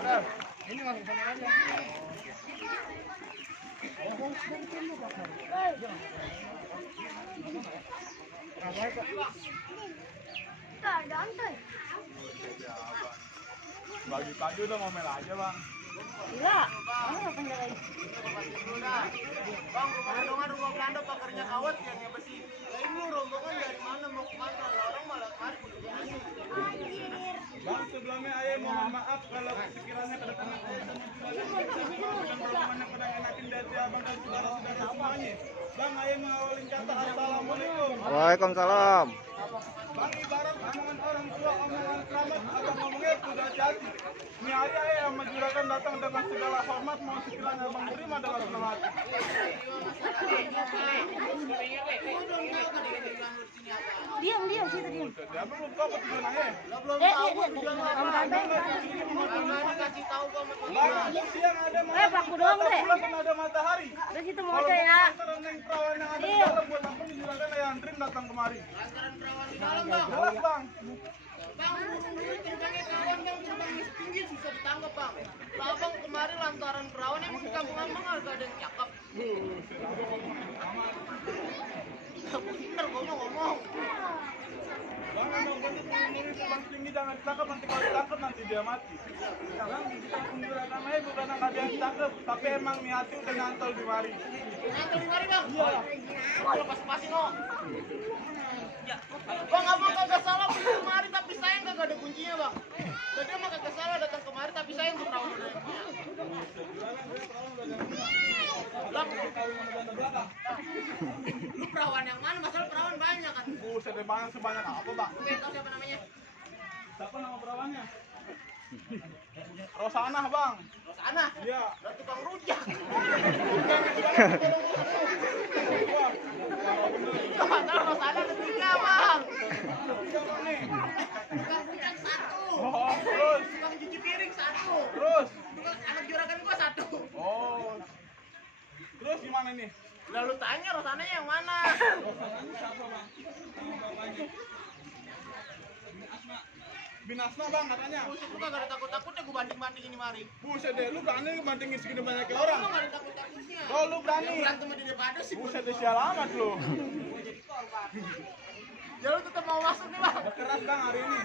Ini masuk sana aja. Bagi pagi udah ngomel aja bang. Gila, kamu ngapain lagi? Bang, rumah Belanda pakarnya kawat yang besi. Lah ini rombongan dari mana mau kemana? Lah orang malah mari Bang, sebelumnya ayah mohon maaf kalau sekiranya kedatangan ayah sama rombongan yang pada enakin dari abang dan saudara-saudara semuanya. Bang, ayah mengawalin kata assalamualaikum. Waalaikumsalam. Bang, ibarat omongan orang tua, omongan keramat, abang ngomongnya sudah jadi. Ini ayah yang menjuragan datang dengan segala hormat, mau sekiranya abang terima dengan senang hati. Diam situ diam. Abang belum tahu apa tujuan ayah. kasih tahu gua Bang, siang ada Paku doang deh. kan ada matahari. Udah situ mau aja ya. Neng perawan yang ada di dalam buat apa menjuragan ayah antrin datang kemari. lantaran perawan di dalam, Bang. Jelas bang. Bang, terbangnya perawan, Bang, terbangnya setinggi susah ditangkap, Bang. Lah, Bang, kemarin lantaran perawan emang di kampung Abang ada yang cakep. Bener ngomong. Bang, emang bener ngomongin terbang tinggi jangan ditangkap, nanti kalau ditangkap nanti dia mati. Bang, di kampung juragan ayah bukan yang ada yang ditangkap, tapi emang niatnya udah nyantol di mari. Nanti kemari, Bang. Iya. Kalau pas-pasin, oh. Ya, Bang, Abang kagak salah pergi kemari tapi sayang kagak ada kuncinya, Bang. Jadi emang kagak salah datang kemari tapi sayang tuh perawan udah yang punya. Lah, lu perawan yang mana? Masalah perawan banyak kan. Buset, deh, bang, sebanyak apa bang? Gue tahu siapa namanya. Siapa nama perawannya? Rosanah bang. Rosana. Iya. Lah tukang rujak. Padahal Rosana ada 3, Bang. Siapa nih? Tukang rujak 1. Oh, terus. Tukang cuci piring 1. Terus. Tukang anak juragan gua 1. Oh. Terus gimana nih? Lah lu tanya Rosananya yang mana? Rosananya siapa bang? Nama bapaknya. Binasna bang katanya. Buset, lu kagak ada takut-takutnya gua banding-banding ini mari. Buset deh, lu berani bandingin segini banyaknya Lu orang. nggak ada takut-takutnya. Oh, lu berani. Yang berantem di daripada sih. Buset deh, sial amat lu. Ya lu tetap mau masuk nih, Bang. Berkeras bang hari ini.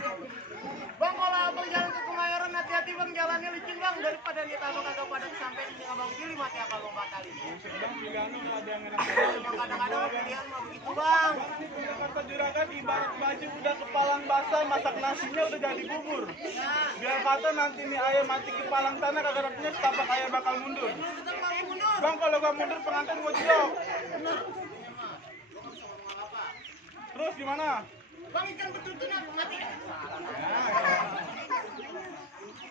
Bang, kalau Abang jalan ke Kemayoran hati-hati, Bang, jalannya licin, Bang. Daripada niat Abang kagak pada sampai di Abang pilih mati akal Bang batalin. Buset bang, pilihan lu ada yang enak. Emang kadang-kadang pilihan mah begitu, Bang. Bang, ini punya kata juragan ibarat baju udah kepalang basah, masak nasinya udah jadi bubur. Nah, Biar kata nanti nih ayah mati kepalang tanah kagak ada punya setapak ayah bakal mundur. lu tetap mau mundur. Bang, kalau gua mundur pengantin gua jilok. Terus gimana? Bang, ikan betul-betul mati dah.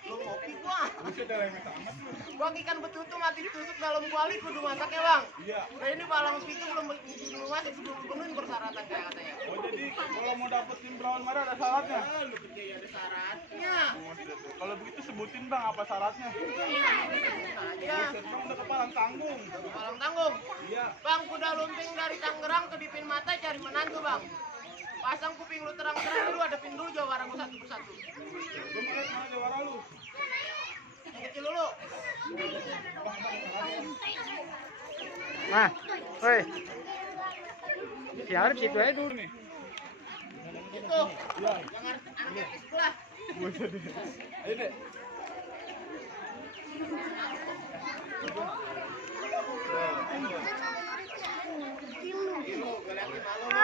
Lu ngopi gua. Buset dah yang amat lu. Bang, ikan betutu mati ditusuk dalam kuali kudu masaknya, Bang. Iya. Nah, ini palang itu belum masak sebelum penuhin persyaratan kayak katanya. Oh jadi kalau mau dapetin perawan marah ada syaratnya? Lu gede ada syaratnya. Buset deh. Kalau begitu sebutin bang apa syaratnya? Aja. Buset bang udah kepalang tanggung. Palang tanggung. Iya. Bang, kuda lumping dari Tangerang ke Dipin Mata cari menantu, Bang. Pasang kuping lu terang-terang dulu, hadapin dulu jawara gua satu persatu. Lu lihat mana jawara lu? Yang kecil dulu. Nah, woi. Si Arif situ aja dulu. Nih. Itu. Yang anak sebelah. Buset deh. Ayo deh. Lu galakin malu lu.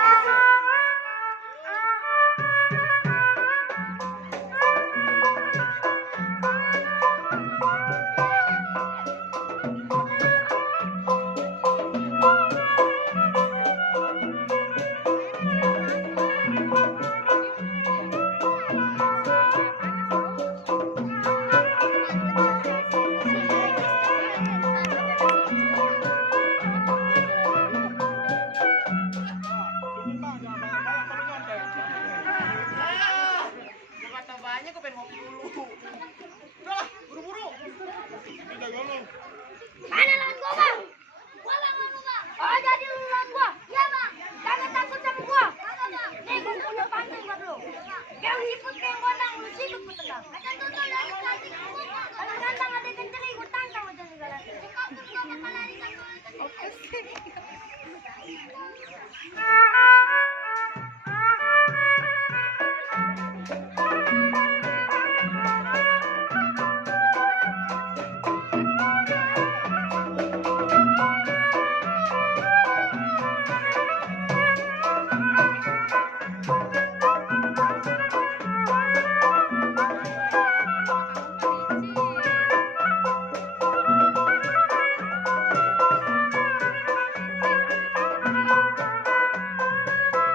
Cukup bang, jangan banyak-banyak tapi nyantai. Gua kata banyak, gua pengen ngopi dulu. Udah lah, buru-buru. Kita golu. Mana lawan gua, Bang? Gua Bang, Bang. Oh, jadi lu lawan gua. Iya, Bang. Jangan takut sama gua. Nih, gua punya pantun buat lu. Yang siput kayak gondang, lu sikut ku tendang. Ada tuh lagi.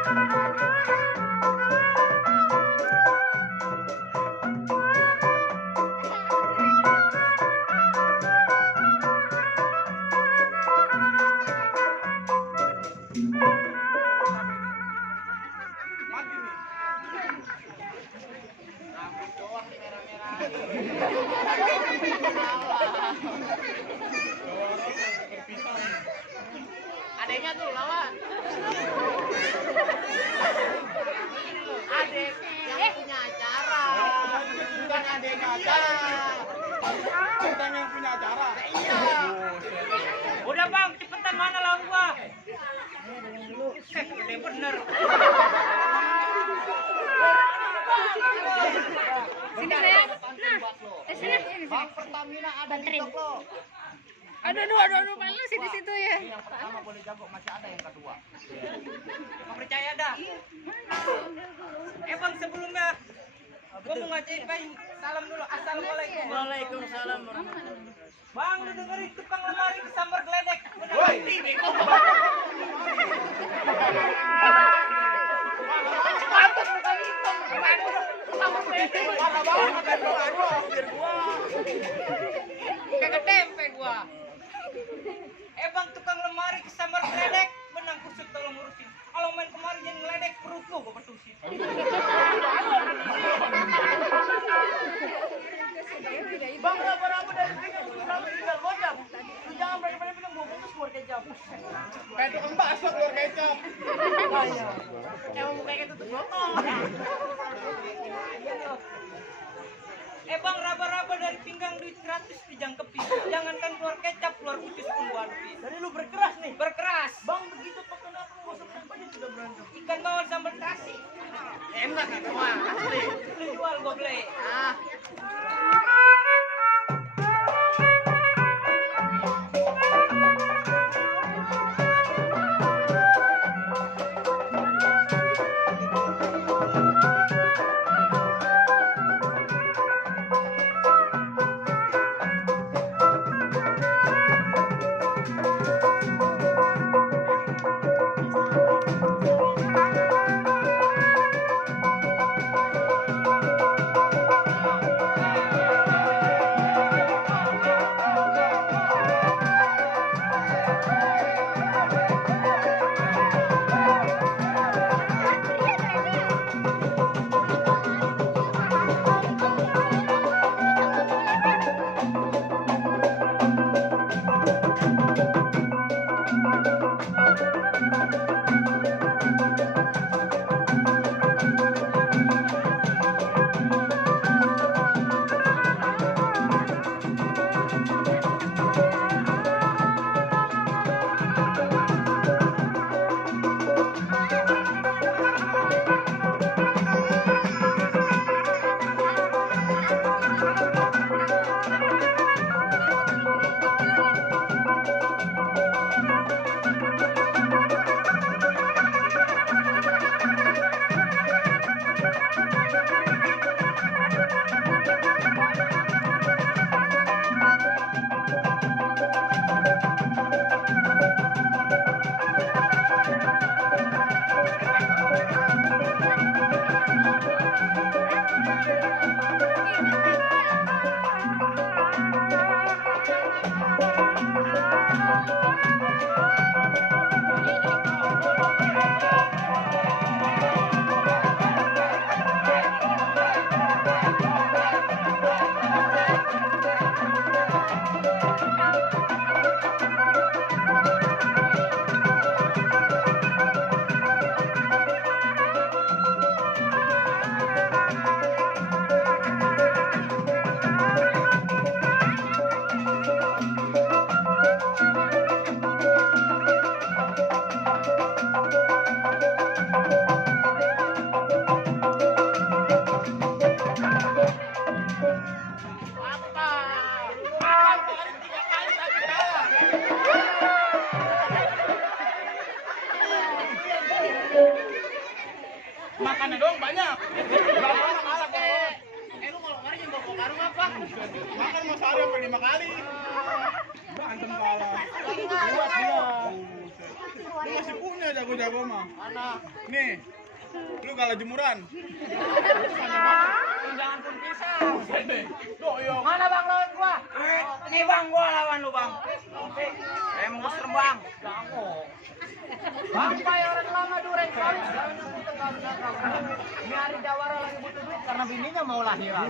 Mati nih. Doang nih merah-merah. Adeknya tuh lawan. Adek yang punya acara. Bukan adeknya acara. Tentang yang punya acara. Iya. Udah bang, cepetan mana lawan gua? Gede bener. Sini saya. Sini. Bang Pertamina ada di stok lo. Aduh, panas di situ ya. Yang pertama boleh jago, masih ada yang kedua. Gak percaya dah. Bang sebelumnya gua mau ngajain bang salam dulu. Assalamualaikum. Waalaikumsalam. Bang, lu dengerin tukang lemari sambar geledek. Woi. Parah banget kan gua hampir gua. Kagak tempe gua. Bang, tukang lemari sambar geledek. Menang kusut tolong urusin. Kalau main kemarin jangan ngeledek perut gua petusin. Bang, raba-raba dari sini sampai tinggal gocap. Lu jangan berani-berani pegang gua putus keluar kecap. Kayak tukang bakso keluar kecap. Emang mukanya tutup botol. Bang, raba-raba dari pinggang duit gratis dijangkepin. Jangankan keluar kecap, keluar ucis pun gua hadapin. Jadi lu berkeras nih. Berkeras. Bang, begitu pakai apa lu gosok aja sudah berantem. Ikan bawal sambal terasi. Enak itu mah asli. Lu jual gua beli. Ah. Makannya doang banyak. Berapa malah Lu kalau kemarin yang bawa karung apa? makan mau sehari sampai 5 kali. Berantem kalah. Kuat dia. Lu masih punya jago-jago mah. Mana? Nih, lu kalah jemuran. Jangan pun pisau. Doyong. Mana bang lawan gua? Nih bang, gua lawan lu bang. Emang gua serem bang. Bang, pay orang lama dureng kali. Ini hari Jawara lagi butuh duit karena bininya mau lahiran.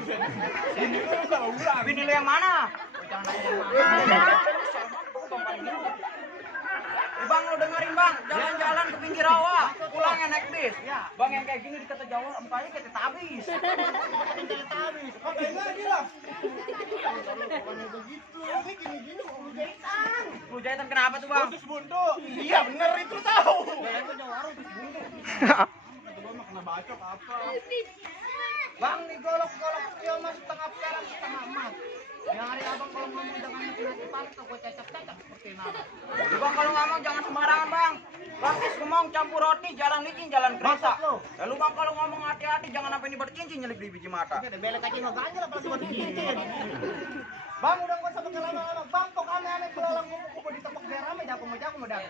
Ini lu kalah ulang. Bini lu yang mana? Jangan nanya yang mana. Bang, lu dengerin bang, jalan-jalan ke pinggir rawa, pulangnya naik bis. Bang yang kayak gini di kata Jawa, mukanya kayak tetabis. Katain lagi lah. Ini gini-gini lu jahitan. Lu jahitan kenapa tuh bang? Utus buntu. Iya bener itu tahu. Kata gua mah kena bacok apa. Bang, nih golok-golok dia mas setengah perak setengah emas. Yang hari abang kalau ngomong jangan hati-hati patah, gue cecap-cecap seperti nada. Bang kalau ngomong jangan sembarangan bang. Bang kis ngomong campur roti, jalan licin, jalan kereta. Lalu bang kalau ngomong hati-hati jangan sampai ini bercincin nyelip di biji mata. Belek aja mah ganjel apalagi buat cincin. Bang udah gak usah pakai lama-lama. Bang kok aneh-aneh belalang kupu-kupu di tepok daerah me jago-jago udah.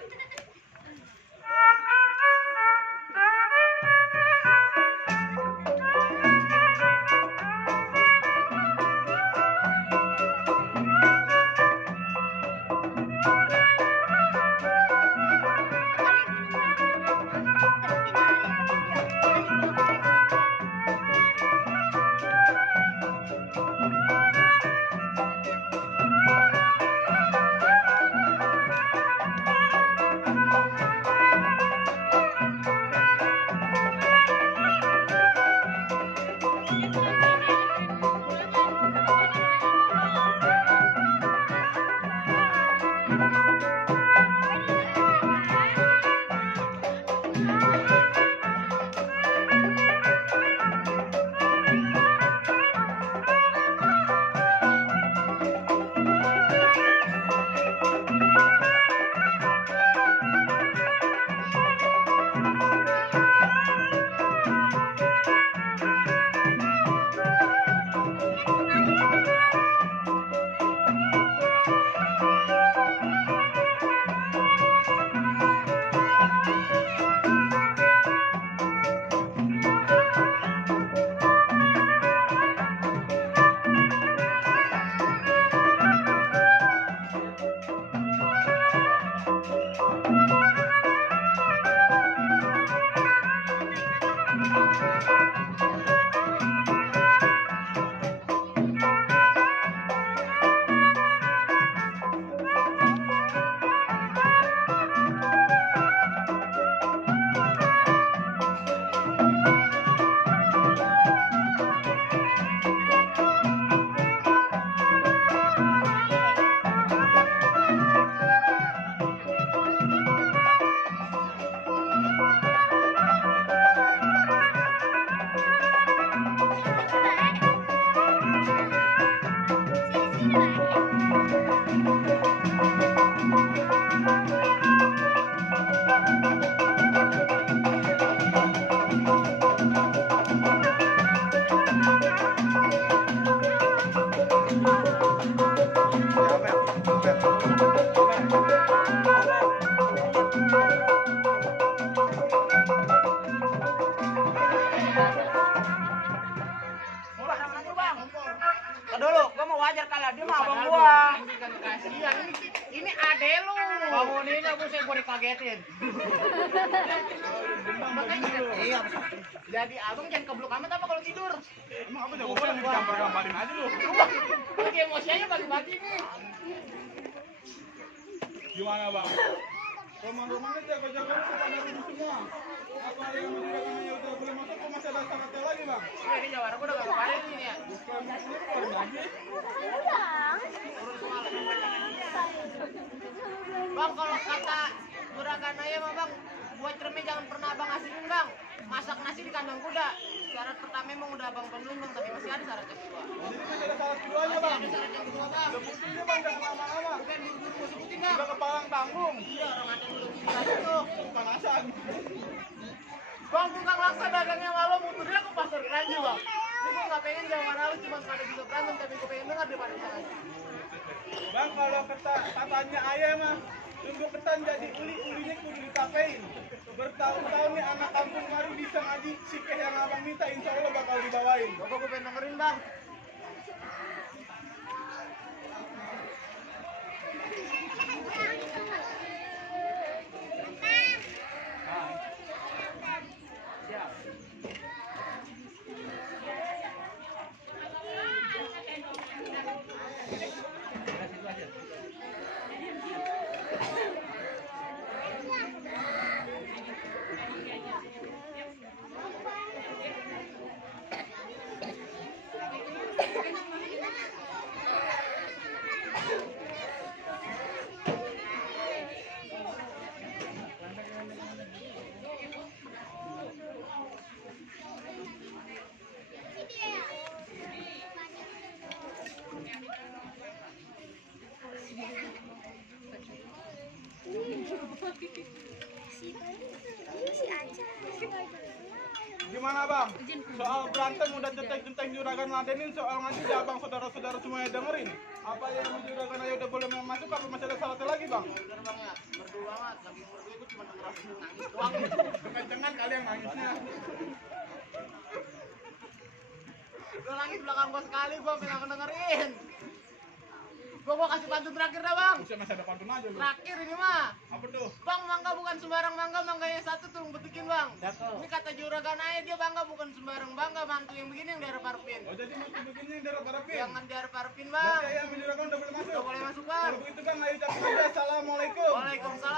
Ini ade lu. Banguninnya buset gua dikagetin. Iya. Jadi abang jangan keblok amat apa kalau tidur. Emang apa jago gua digambar-gambarin aja lu. Lagi emosinya bagi-bagi nih. Gimana bang? Roman-romannya jago-jago pada rubuh semua. Apa yang menjadikannya udah boleh masuk kok masih ada syaratnya lagi bang? Ini Jawara gua udah gak kemarin ini ya. Bukan ini baru lagi. Bang kalau kata Juragan Ayah mah bang, buat cermin jangan pernah abang asihin bang. Masak nasi di kandang kuda. Syarat pertama emang udah abang penuhin bang, tapi masih ada syarat kedua. Jadi masih ada syarat keduanya bang. Ada syarat yang kedua bang. Sebutin dia bang, jangan lama-lama. Bukan buru-buru gua sebutin bang. Udah kepalang tanggung. Iya orang ada belum lagi tuh. Panasan. Bang tukang laksa dagangnya malam muternya ke pasar keranji bang. Ini gua nggak pengen Jawara lu cuma pada bisa berantem, tapi gua pengen dengar daripada bisa ngaji. Bang kalau katanya ayah mah Tunggu ketan jadi uli-ulinya kudu ditapein. Bertahun-tahun nih anak kampung mari bisa ngaji sikeh yang abang minta insya Allah bakal dibawain. Bapak gue pengen dengerin bang. Gimana bang? Soal berantem udah centeng-centeng juragan ladenin, soal ngaji udah bang saudara-saudara semuanya dengerin. Apa yang juragan aja udah boleh masuk, apa masih ada salatnya lagi bang? Bener bang ya, merdu banget. Lagi merdu itu cuma denger nangis doang. Kekencengan kali yang nangisnya. Gue nangis belakang gue sekali, gue pengen dengerin. Gue kasih pantun terakhir dah bang. Bisa masih ada pantun aja lu. Terakhir ini mah. Apa tuh? Bang, mangga bukan sembarang mangga, mangganya satu tuh betikin bang. Ini kata juragan aja dia bangga bukan sembarang bangga, mantu yang begini yang daerah Parpin. Oh jadi masih begini yang darah parapin? Jangan daerah Parpin Berarti bang. ayam juragan udah boleh masuk? Udah boleh masuk bang. Kalau begitu bang, ayo ucapin aja assalamualaikum. Waalaikumsalam.